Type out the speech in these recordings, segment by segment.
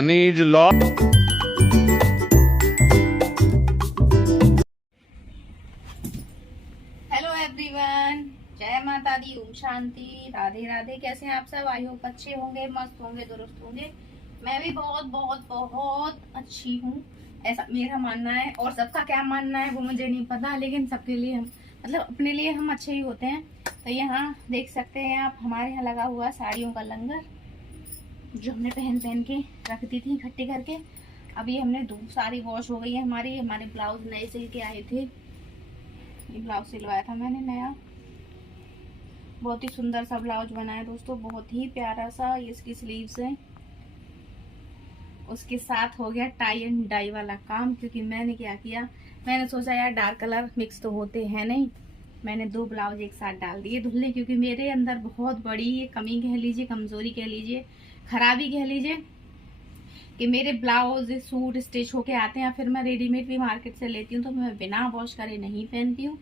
money is lost. Hello everyone, जय माता दी, ओम शांति, राधे राधे। कैसे हैं आप सब? आई होप अच्छे होंगे, मस्त होंगे, दुरुस्त होंगे। मैं भी बहुत बहुत बहुत अच्छी हूँ, ऐसा मेरा मानना है। और सबका क्या मानना है वो मुझे नहीं पता, लेकिन सबके लिए हम मतलब अपने लिए हम अच्छे ही होते हैं। तो यहाँ देख सकते हैं आप, हमारे यहाँ लगा हुआ साड़ियों का लंगर, जो हमने पहन पहन के रख दी थी इकट्ठी करके। अभी हमने सारी वॉश हो गई है हमारे ब्लाउज नए सिल के आए थे। ये ब्लाउज सिलवाया था मैंने नया, बहुत ही सुंदर सा ब्लाउज बनाया दोस्तों, बहुत ही प्यारा सा। ये इसकी स्लीव्स है, उसके साथ हो गया टाई एंड डाई वाला काम। क्योंकि मैंने क्या किया, मैंने सोचा यार डार्क कलर मिक्स तो होते हैं नहीं, मैंने 2 ब्लाउज एक साथ डाल दिए धुलने। क्योंकि मेरे अंदर बहुत बड़ी ये कमी कह लीजिए, कमजोरी कह लीजिए, खराबी कह लीजिए, कि मेरे ब्लाउज सूट स्टिच होके आते हैं, फिर मैं रेडीमेड भी मार्केट से लेती हूँ, तो मैं बिना वॉश करे नहीं पहनती हूँ।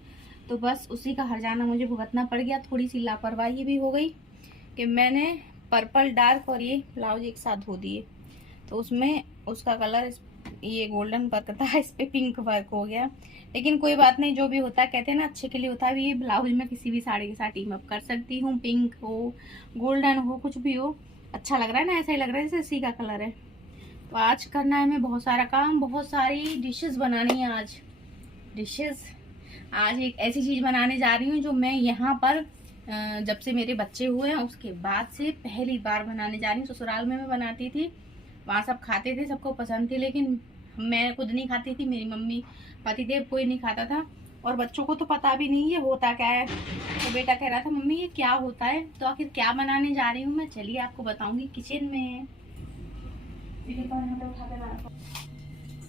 तो बस उसी का हर्जाना मुझे भुगतना पड़ गया। थोड़ी सी लापरवाही भी हो गई कि मैंने पर्पल डार्क और ये ब्लाउज एक साथ धो दिए, तो उसमें उसका कलर ये गोल्डन वर्क था, इस पे पिंक वर्क हो गया। लेकिन कोई बात नहीं, जो भी होता है कहते हैं ना अच्छे के लिए होता है। ये ब्लाउज मैं किसी भी साड़ी के साथ टीम अप कर सकती हूँ, पिंक हो, गोल्डन हो, कुछ भी हो, अच्छा लग रहा है ना, ऐसा ही लग रहा है जैसे इसी का कलर है। तो आज करना है हमें बहुत सारा काम, बहुत सारी डिशेस बनानी है आज। आज एक ऐसी चीज बनाने जा रही हूँ जो मैं यहाँ पर जब से मेरे बच्चे हुए हैं उसके बाद से पहली बार बनाने जा रही हूँ। ससुराल में मैं बनाती थी, वहाँ सब खाते थे, सबको पसंद थी, लेकिन मैं खुद नहीं खाती थी, मेरी मम्मी पतिदेव कोई नहीं खाता था, और बच्चों को तो पता भी नहीं ये होता क्या है। तो बेटा कह रहा था मम्मी ये क्या होता है, तो आखिर क्या बनाने जा रही हूँ मैं, चलिए आपको बताऊंगी किचन में।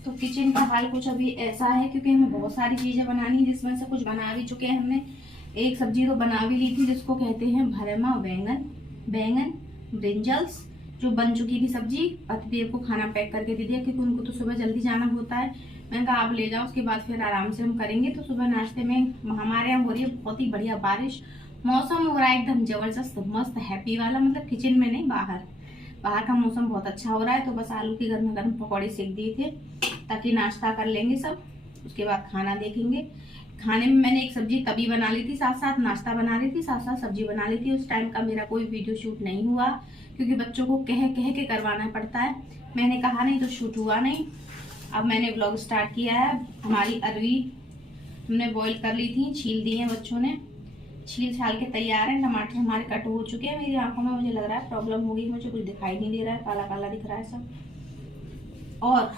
तो किचन का हाल कुछ अभी ऐसा है, क्योंकि हमें बहुत सारी चीजें बनानी है, जिसमें से कुछ बना भी चुके हैं हमने। एक सब्जी तो बना भी ली थी, जिसको कहते हैं भरमा बैंगन ब्रिंजल्स, जो बन चुकी थी सब्जी। पतिदेव को खाना पैक करके दे दिया, क्योंकि उनको तो सुबह जल्दी जाना होता है। मैंने कहा आप ले जाओ, उसके बाद फिर आराम से हम करेंगे। तो सुबह नाश्ते में हमारे यहाँ हो रही है बहुत ही बढ़िया बारिश, मौसम हो रहा है एकदम जबरदस्त मस्त हैप्पी वाला, मतलब किचन में नहीं, बाहर का मौसम बहुत अच्छा हो रहा है। तो बस आलू की गर्म गर्म पकौड़े सेक दिए थे, ताकि नाश्ता कर लेंगे सब, उसके बाद खाना देखेंगे। खाने में मैंने एक सब्जी तभी बना ली थी, साथ साथ नाश्ता बना रही थी, साथ साथ सब्जी बना ली थी। उस टाइम का मेरा कोई वीडियो शूट नहीं हुआ, क्योंकि बच्चों को कह कह के करवाना पड़ता है। मैंने कहा नहीं तो शूट हुआ नहीं। अब मैंने व्लॉग स्टार्ट किया है। हमारी अरवी हमने बॉईल कर ली थी, छील दी है बच्चों ने, छील छाल के तैयार है। टमाटर हमारे कट हो चुके हैं। मेरी आंखों में मुझे लग रहा है प्रॉब्लम हो गई, मुझे कुछ दिखाई नहीं दे रहा है, काला काला दिख रहा है सब। और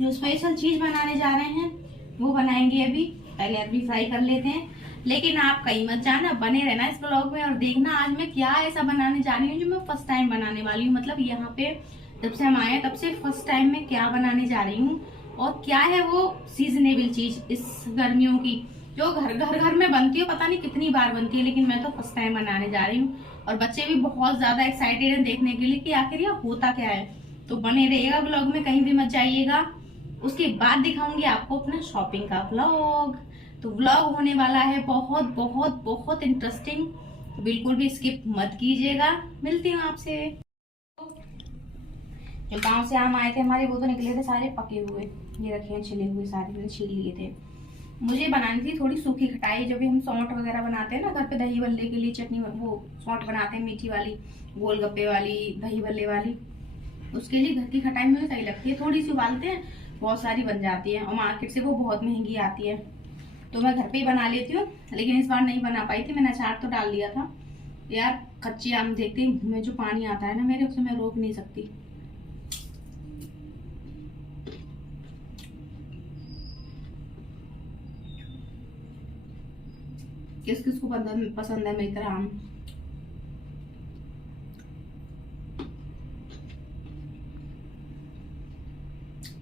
जो स्पेशल चीज बनाने जा रहे हैं वो बनाएंगे अभी। पहले अरबी फ्राई कर लेते हैं, लेकिन आप कहीं मत जाना, बने रहना इस ब्लॉग में और देखना आज मैं क्या ऐसा बनाने जा रही हूँ जो मैं फर्स्ट टाइम बनाने वाली हूँ। मतलब यहाँ पे जब से हम आए तब से फर्स्ट टाइम में क्या बनाने जा रही हूँ, और क्या है वो सीजनेबल चीज इस गर्मियों की, जो घर में बनती है, पता नहीं कितनी बार बनती है, लेकिन मैं तो फर्स्ट टाइम बनाने जा रही हूँ। और बच्चे भी बहुत ज्यादा एक्साइटेड हैं देखने के लिए कि आखिर यह होता क्या है। तो बने रहिएगा ब्लॉग में, कहीं भी मत जाइएगा। उसके बाद दिखाऊंगी आपको अपना शॉपिंग का व्लॉग। तो व्लॉग होने वाला है बहुत बहुत बहुत इंटरेस्टिंग, बिल्कुल भी स्किप मत कीजिएगा। मिलती हूँ आपसे। जो गांव से आम आए थे हमारे, वो तो निकले थे सारे पके हुए, ये रखे हैं छिले हुए, सारे मैंने छील लिए थे। मुझे बनानी थी थोड़ी सूखी खटाई, जो भी हम सौंठ वगैरह बनाते हैं ना घर पे, दही बल्ले के लिए चटनी, वो सौंठ बनाते हैं मीठी वाली, गोलगप्पे वाली, दही बल्ले वाली, उसके लिए घर की खटाई मुझे सही लगती है। थोड़ी सी उबालते हैं, बहुत सारी बन जाती है, और मार्केट से वो बहुत महंगी आती है। तो मैं घर पे ही बना लेती हूँ, लेकिन इस बार नहीं बना पाई थी। मैंने अचार तो डाल दिया था यार, कच्चे आम देखते ही मुंह में जो पानी आता है ना मेरे, उसे मैं रोक नहीं सकती। किस किस को पसंद है मेरी तरह आम।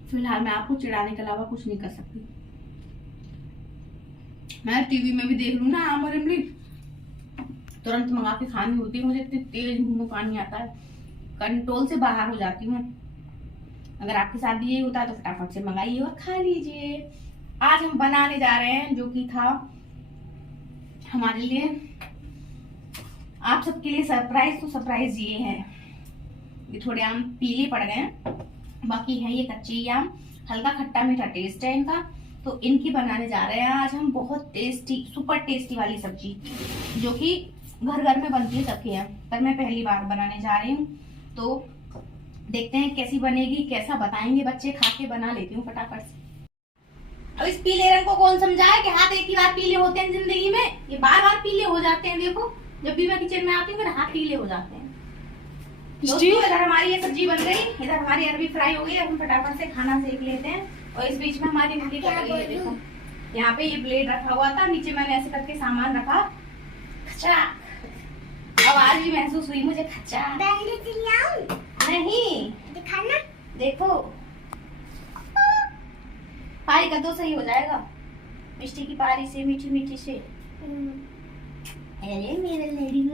फिलहाल मैं आपको चिढ़ाने के अलावा कुछ नहीं कर सकती। मैं टीवी में भी देख लूं ना आम और इमली, तुरंत मंगा के खानी होती है। मुझे इतनी तेज मुंह में पानी आता है, कंट्रोल से बाहर हो जाती हूँ। अगर आपके साथ भी यही होता है तो फटाफट से मंगाइए और खा लीजिए। आज हम बनाने जा रहे हैं, जो कि था हमारे लिए, आप सबके लिए सरप्राइज। तो सरप्राइज ये है, ये थोड़े आम पीले पड़ गए हैं, बाकी है ये कच्चे ही आम। हल्का खट्टा मीठा टेस्ट है इनका। तो इनकी बनाने जा रहे हैं आज हम बहुत टेस्टी, सुपर टेस्टी वाली सब्जी, जो कि घर घर में बनती है सबके यहाँ, पर मैं पहली बार बनाने जा रही हूँ। तो देखते हैं कैसी बनेगी, कैसा बताएंगे बच्चे, खा के बना लेती हूँ फटाफट से। अब इस पीले रंग को कौन समझाए कि हाथ एक ही बार पीले होते हैं जिंदगी में, ये बार बार पीले हो जाते हैं। देखो जब भी मैं किचन में आती हूँ मेरे हाथ पीले हो जाते हैं। दोस्तों इधर हमारी ये सब्जी बन गई, इधर हमारी अरबी फ्राई हो गई। अब हम फटाफट से खाना सेक लेते हैं। और इस बीच में हमारी भिंडी कट गई है। देखो यहाँ पे ये प्लेट रखा हुआ था, नीचे मैंने ऐसे करके सामान रखा। खचा आवाज भी महसूस हुई मुझे, खचा नहीं दिखाना। देखो पारी का तो सही हो जाएगा, मिष्टी की पारी से, मीठी मीठी से। अरे मेरे लेडी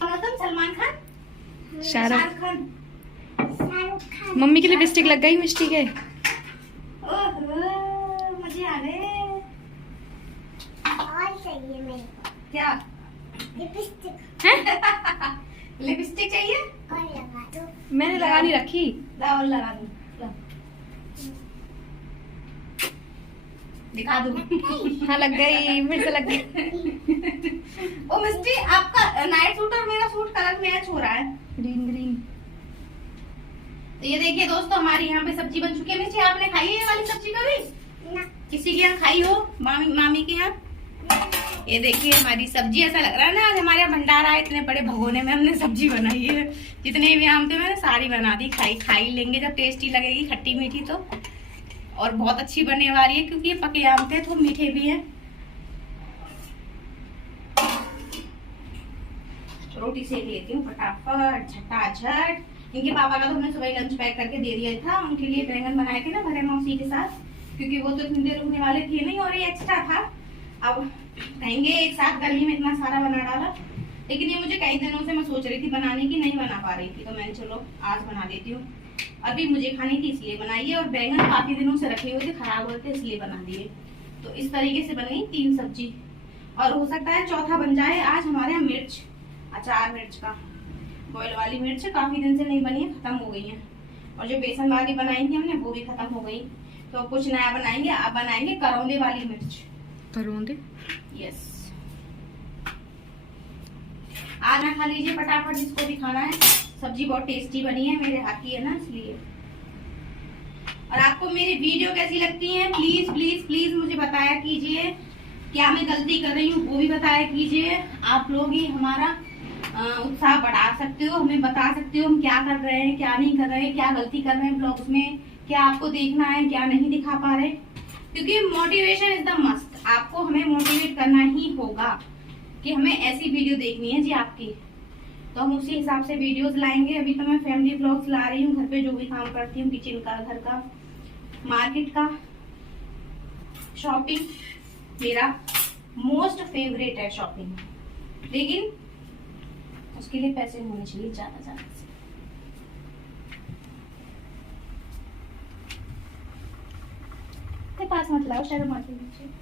तुम सलमान खान, शाहरुख खान। मम्मी के लिपस्टिक लग गई मिष्टी के। ओहो मजे आ गए। और चाहिए मैं क्या लिपस्टिक लिपस्टिक चाहिए? और लगा दो। मैंने लगा नहीं रखी। लाओ लगा दूं, दिखा दूं। हाँ लग गई, फिर से लग गई। ओ मिस्टी, आपका नाइट सूट और मेरा सूट कलर मैच हो रहा है, ग्रीन ग्रीन। तो ये देखिए दोस्तों हमारी यहाँ पे सब्जी बन चुकी है। मिस्टी आपने खाई है ये वाली सब्जी कभी? ना किसी के यहाँ खाई हो? मामी के यहाँ? ये देखिए हमारी सब्जी, ऐसा लग रहा है ना आज हमारे यहाँ भंडारा है। इतने बड़े भगोने में हमने सब्जी बनाई है, जितने भी आम थे मैंने सारी बना दी। खाई लेंगे जब टेस्टी लगेगी, खट्टी मीठी तो। और बहुत अच्छी बनने वाली है क्योंकि ये पके आम थे तो मीठे भी हैं। रोटी सेक लेती हूँ फटाफट झटाझट। इनके पापा का तो हमने सुबह लंच पैक करके दे दिया था। उनके लिए बैंगन बनाए थे ना भरे मौसी के साथ, क्योंकि वो तो इतनी देर रुकने वाले थे नहीं और ये एक्स्ट्रा था। अब कहेंगे एक साथ गर्मी में इतना सारा बना डाला, लेकिन ये मुझे कई दिनों से मैं सोच रही थी बनाने की, नहीं बना पा रही थी, तो मैंने चलो आज बना देती हूँ। अभी मुझे खानी थी इसलिए बनाई है, और बैंगन काफी दिनों से रखे हुए थे, खराब हुए थे इसलिए बना दिए। तो इस तरीके से बन गई 3 सब्जी, और हो सकता है चौथा बन जाए आज हमारे यहाँ मिर्च, अचार मिर्च का। बॉयल वाली मिर्च काफी दिन से नहीं बनी है, खत्म हो गई है। और जो बेसन वाली बनाई थी हमने वो भी खत्म हो गई। तो कुछ नया बनाएंगे, अब बनाएंगे करौंदे वाली मिर्च। करौंदे? यस, आना खा लीजिए फटाफट जिसको भी खाना है। सब्जी बहुत टेस्टी बनी है, मेरे हाथ की है ना इसलिए। और आपको मेरी वीडियो कैसी लगती है प्लीज प्लीज प्लीज मुझे बताया कीजिए। क्या मैं गलती कर रही हूँ वो भी बताया कीजिए। आप लोग ही हमारा उत्साह बढ़ा सकते हो, हमें बता सकते हो हम क्या कर रहे हैं, क्या नहीं कर रहे हैं, क्या गलती कर रहे हैं ब्लॉग्स में, क्या आपको देखना है, क्या नहीं दिखा पा रहे। क्योंकि मोटिवेशन इज द मस्ट, आपको हमें मोटिवेट करना ही होगा कि हमें ऐसी वीडियो देखनी है जी आपकी, तो हम उसी हिसाब से वीडियोस लाएंगे। अभी तो मैं फैमिली ब्लॉग्स ला रही हूँ, घर पे जो भी काम करती हूँ, किचन का, घर का, मार्केट का। शॉपिंग मेरा मोस्ट फेवरेट है शॉपिंग, लेकिन उसके लिए पैसे होने चाहिए ज्यादा से। पास मत लाओ, शर्म आती है मुझे।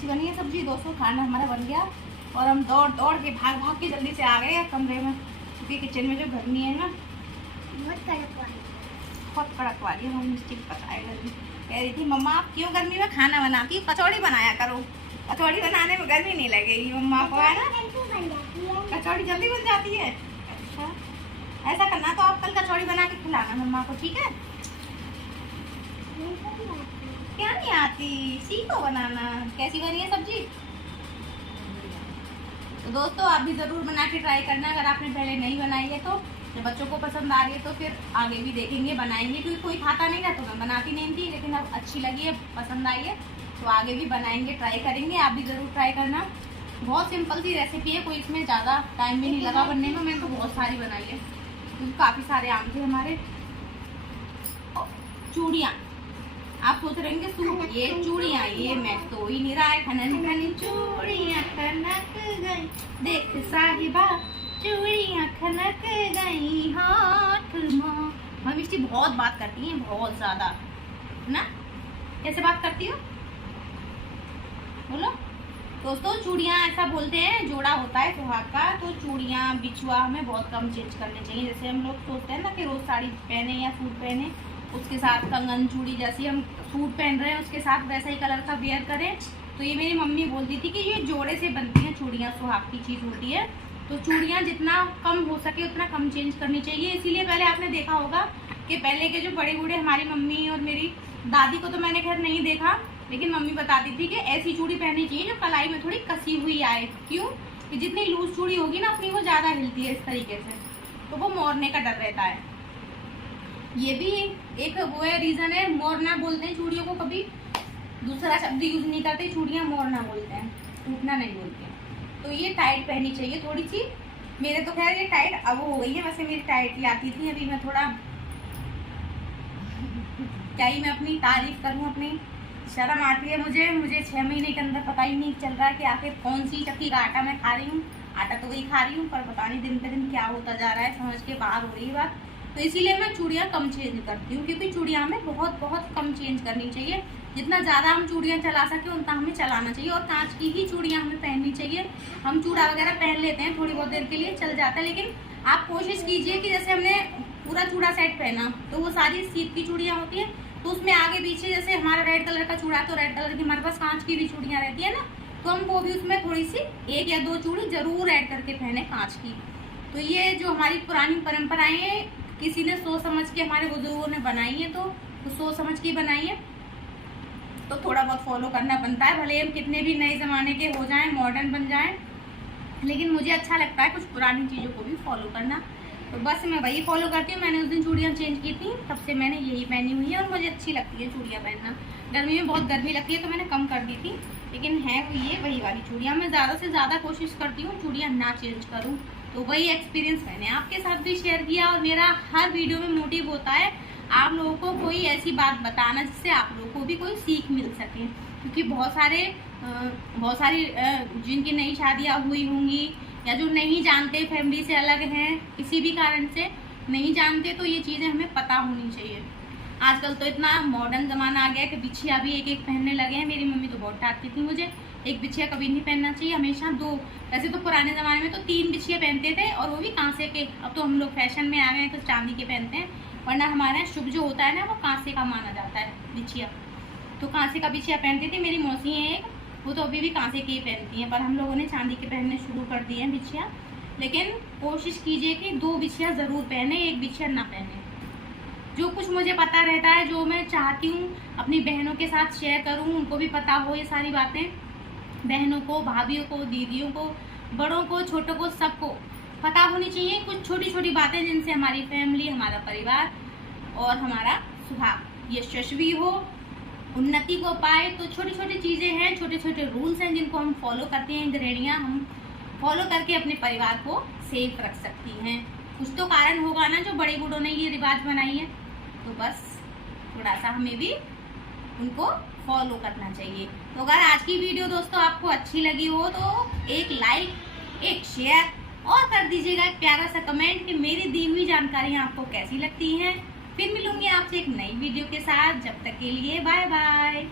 बनी है सब्जी दोस्तों, खाना हमारा बन गया। और हम दौड़ दौड़ के भाग भाग के जल्दी से आ गए कमरे में, क्योंकि किचन में जो गर्मी है ना, बहुत कड़क बहुत कड़क वाली है। मम्मी मिस्टी को पता है गर्मी, कह रही थी मम्मा आप क्यों गर्मी में खाना बनाती हो, कचौड़ी बनाया करो, कचौड़ी बनाने में गर्मी नहीं लगेगी मम्मा को, है ना। कचौड़ी जल्दी बन जाती है। अच्छा ऐसा करना तो आप कल कचौड़ी बना के खिलाना मम्मा को, ठीक है। क्या नहीं आती, सीखो बनाना। कैसी बनी है सब्जी? तो दोस्तों आप भी ज़रूर बना के ट्राई करना, अगर आपने पहले नहीं बनाई है तो। जब बच्चों को पसंद आ रही है तो फिर आगे भी देखेंगे, बनाएंगे, क्योंकि कोई खाता नहीं था तो मैं बनाती नहीं थी, लेकिन अब अच्छी लगी है, पसंद आई है तो आगे भी बनाएंगे, ट्राई करेंगे। आप भी ज़रूर ट्राई करना। बहुत सिंपल सी रेसिपी है, कोई इसमें ज़्यादा टाइम भी नहीं लगा बनने में। मैंने तो बहुत सारी बनाई है क्योंकि काफ़ी सारे आम थे हमारे। चूड़ियाँ, आप सोच रहे होंगे सूट, ये चूड़ियाँ, ये मैं तो ही नहीं रहा है। खनन खनन चूड़ियाँ खनक गई, देख साहिबा चूड़ियाँ खनक गई हाथ माँ। मम्मी मिस्टी बहुत बात करती हैं, बहुत ज़्यादा ना। कैसे बात करती हो बोलो। दोस्तों चूड़ियाँ ऐसा बोलते हैं, जोड़ा होता है सुहाग का, तो चूड़ियाँ बिछुआ हमें बहुत कम चेंज करने चाहिए। जैसे हम लोग सोचते हैं ना कि रोज़ साड़ी पहने या सूट पहने, उसके साथ कंगन चूड़ी, जैसे हम सूट पहन रहे हैं उसके साथ वैसा ही कलर का वेयर करें। तो ये मेरी मम्मी बोलती थी कि ये जोड़े से बनती हैं चूड़ियाँ, सुहाग की चीज़ होती है। तो चूड़ियाँ जितना कम हो सके उतना कम चेंज करनी चाहिए। इसीलिए पहले आपने देखा होगा कि पहले के जो बड़े बूढ़े, हमारी मम्मी और मेरी दादी को तो मैंने खैर नहीं देखा, लेकिन मम्मी बताती थी कि ऐसी चूड़ी पहननी चाहिए जो कलाई में थोड़ी कसी हुई आए। क्यों? कि जितनी लूज चूड़ी होगी ना उतनी वो ज़्यादा हिलती है इस तरीके से, तो वो मोड़ने का डर रहता है। ये भी एक वो है, रीज़न है। मोड़ना बोलते हैं चूड़ियों को, कभी दूसरा शब्द यूज नहीं करते, चूड़ियाँ मोड़ना बोलते हैं, टूटना नहीं बोलते हैं। तो ये टाइट पहननी चाहिए थोड़ी सी। मेरे तो खैर ये टाइट अब हो गई है, वैसे मेरी टाइट ही आती थी। अभी मैं थोड़ा क्या ही मैं अपनी तारीफ करूं, अपनी शर्म आती है मुझे 6 महीने के अंदर पता ही नहीं चल रहा है कि आखिर कौन सी चक्की का आटा मैं खा रही हूँ। आटा तो वही खा रही हूँ, पर पता नहीं दिन पे दिन क्या होता जा रहा है, समझ के बाहर हो रही बात। तो इसीलिए मैं चूड़ियाँ कम चेंज करती हूँ, क्योंकि चूड़ियाँ हमें बहुत बहुत कम चेंज करनी चाहिए। जितना ज़्यादा हम चूड़ियाँ चला सके उतना हमें चलाना चाहिए, और कांच की ही चूड़ियाँ हमें पहननी चाहिए। हम चूड़ा वगैरह पहन लेते हैं थोड़ी बहुत देर के लिए, चल जाता है, लेकिन आप कोशिश कीजिए कि जैसे हमने पूरा चूड़ा सेट पहना तो वो सारी सीप की चूड़ियाँ होती हैं, तो उसमें आगे पीछे जैसे हमारा रेड कलर का चूड़ा, तो रेड कलर की हमारे पास कांच की भी चूड़ियाँ रहती है ना, तो हम वो भी उसमें थोड़ी सी 1 या 2 चूड़ी जरूर ऐड करके पहने कांच की। तो ये जो हमारी पुरानी परंपराएं हैं, किसी ने सोच समझ के, हमारे बुजुर्गों ने बनाई है, तो सोच समझ के बनाई है, तो थोड़ा बहुत फॉलो करना बनता है। भले हम कितने भी नए ज़माने के हो जाएं, मॉडर्न बन जाएं, लेकिन मुझे अच्छा लगता है कुछ पुरानी चीज़ों को भी फॉलो करना। तो बस मैं वही फॉलो करती हूँ। मैंने उस दिन चूड़ियाँ चेंज की थी, तब से मैंने यही पहनी हुई है, और मुझे अच्छी लगती है चूड़ियाँ पहनना। गर्मी में बहुत गर्मी लगती है तो मैंने कम कर दी थी, लेकिन है ये वही वाली चूड़ियाँ। मैं ज़्यादा से ज़्यादा कोशिश करती हूँ चूड़ियाँ ना चेंज करूँ। तो वही एक्सपीरियंस मैंने आपके साथ भी शेयर किया, और मेरा हर वीडियो में मोटिव होता है आप लोगों को कोई ऐसी बात बताना जिससे आप लोगों को भी कोई सीख मिल सके। क्योंकि बहुत सारी जिनकी नई शादियाँ हुई होंगी, या जो नहीं जानते, फैमिली से अलग हैं, किसी भी कारण से नहीं जानते, तो ये चीज़ें हमें पता होनी चाहिए। आजकल तो इतना मॉडर्न ज़माना आ गया है कि बिछिया भी एक पहनने लगे हैं। मेरी मम्मी तो बहुत डांटती थी मुझे, एक बिछिया कभी नहीं पहनना चाहिए, हमेशा 2। वैसे तो पुराने ज़माने में तो 3 बिछिया पहनते थे, और वो भी कांसे के। अब तो हम लोग फैशन में आ गए हैं तो चांदी के पहनते हैं, वरना हमारे यहाँ शुभ जो होता है ना वो कांसे का माना जाता है बिछिया। तो कांसे का बिछिया पहनती थी। मेरी मौसी है एक, वो तो अभी भी कांसे की ही पहनती हैं, पर हम लोगों ने चांदी के पहनने शुरू कर दिए हैं बिछिया। लेकिन कोशिश कीजिए कि 2 बिछिया ज़रूर पहने, 1 बिछिया ना पहने। जो कुछ मुझे पता रहता है, जो मैं चाहती हूँ अपनी बहनों के साथ शेयर करूँ, उनको भी पता हो ये सारी बातें। बहनों को, भाभियों को, दीदियों को, बड़ों को, छोटों को, सबको पता होनी चाहिए कुछ छोटी छोटी बातें, जिनसे हमारी फैमिली, हमारा परिवार और हमारा सुहाग यशस्वी हो, उन्नति को पाए। तो छोटी छोटी चीज़ें हैं, छोटे छोटे रूल्स हैं जिनको हम फॉलो करते हैं, गृहिणियाँ हम फॉलो करके अपने परिवार को सेफ रख सकती हैं। कुछ तो कारण होगा ना जो बड़े बूढ़ों ने ये रिवाज बनाई है, तो बस थोड़ा सा हमें भी उनको फॉलो करना चाहिए। तो अगर आज की वीडियो दोस्तों आपको अच्छी लगी हो तो एक लाइक, एक शेयर और कर दीजिएगा एक प्यारा सा कमेंट कि मेरी दी हुई जानकारियाँ आपको कैसी लगती हैं। फिर मिलूंगी आपसे एक नई वीडियो के साथ, जब तक के लिए बाय बाय।